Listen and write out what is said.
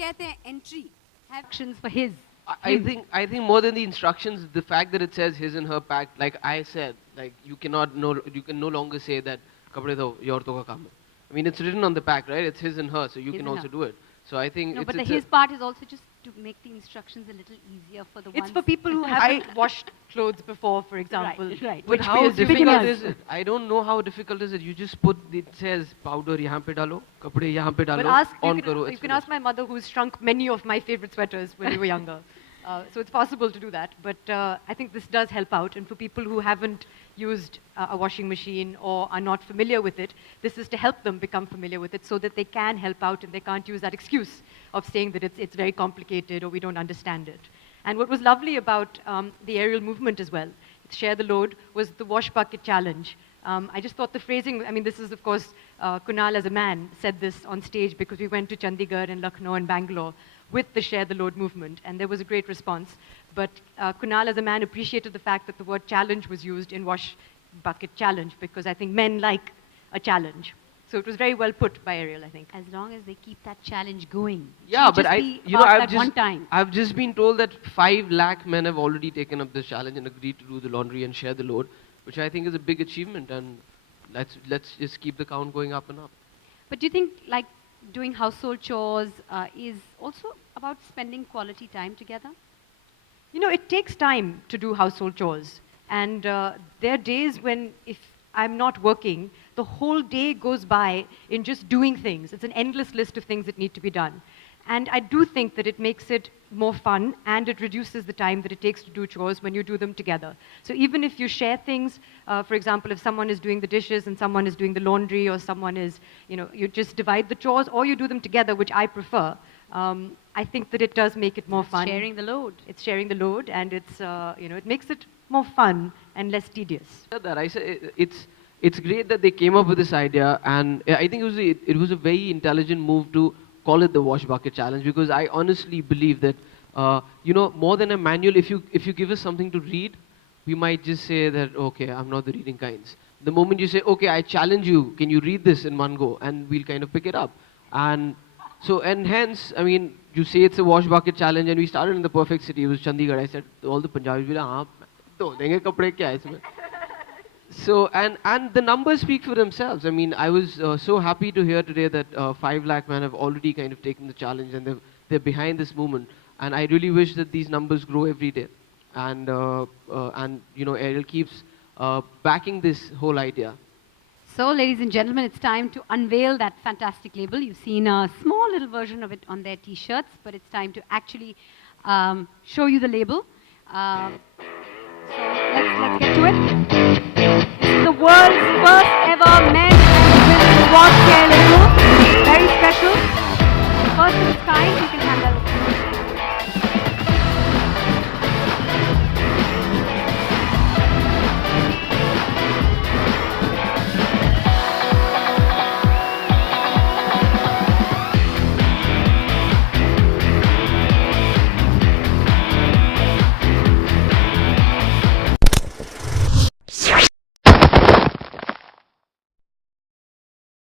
कहते हैं entry have actions for his. I think more than the instructions, the fact that it says his and her pact, like I said, like you can no longer say that kapde do ye aurton ka kaam hai. I mean, it's written on the pack, right? It's his and her, so you His can and also her. do it. So I think No, it's, but the it's his part is also just to make the instructions a little easier for the ones. It's for people who haven't washed clothes before, for example. right. But Which how is difficult beginners. is it? I don't know how difficult is it. You just put, it says powder yahan pe dalo, kapde yahan pe dalo, But ask, on you karo. can, you it's can finished. ask my mother, who's shrunk many of my favorite sweaters when we were younger. So it's possible to do that. But I think this does help out. And for people who haven't used a washing machine or are not familiar with it, this is to help them become familiar with it so that they can help out and they can't use that excuse of saying that it's very complicated or we don't understand it. And what was lovely about the aerial movement as well, Share the Load, was the wash bucket challenge. I just thought the phrasing, I mean, this is, of course, Kunal as a man said this on stage because we went to Chandigarh and Lucknow and Bangalore with the Share the Load movement, and there was a great response. But Kunal as a man appreciated the fact that the word challenge was used in wash bucket challenge because I think men like a challenge. So it was very well put by Ariel, I think. As long as they keep that challenge going. Yeah, Should but just I, be you know, about I've that one just, time. I've just been told that 5 lakh men have already taken up this challenge and agreed to do the laundry and share the load, which I think is a big achievement. And let's just keep the count going up and up. But do you think like doing household chores is also about spending quality time together? You know, it takes time to do household chores. And there are days when if I'm not working, the whole day goes by in just doing things. It's an endless list of things that need to be done. And I do think that it makes it more fun and it reduces the time that it takes to do chores when you do them together. So even if you share things, for example, if someone is doing the dishes and someone is doing the laundry or someone is, you know, you just divide the chores or you do them together, which I prefer. I think that it does make it more fun. Sharing the load. It's sharing the load and it's, you know, it makes it more fun and less tedious. That I said it's great that they came up with this idea, and I think it was a very intelligent move to call it the wash bucket challenge, because I honestly believe that you know, more than a manual, if you give us something to read, we might just say that okay, I'm not the reading kinds. The moment you say okay, I challenge you, can you read this in one go, and we'll kind of pick it up. And so, and hence, I mean, you say it's a wash bucket challenge, and we started in the perfect city. It was Chandigarh. I said all the Punjabis will हाँ धो देंगे कपड़े क्या है इसमें. So, and the numbers speak for themselves. I mean, I was so happy to hear today that 5 lakh men have already kind of taken the challenge and they're behind this movement. And I really wish that these numbers grow every day. And you know, Ariel keeps backing this whole idea. So, ladies and gentlemen, it's time to unveil that fantastic label. You've seen a small little version of it on their t-shirts, but it's time to actually show you the label. So let's get to it. This is the world's first ever men's and women's wash care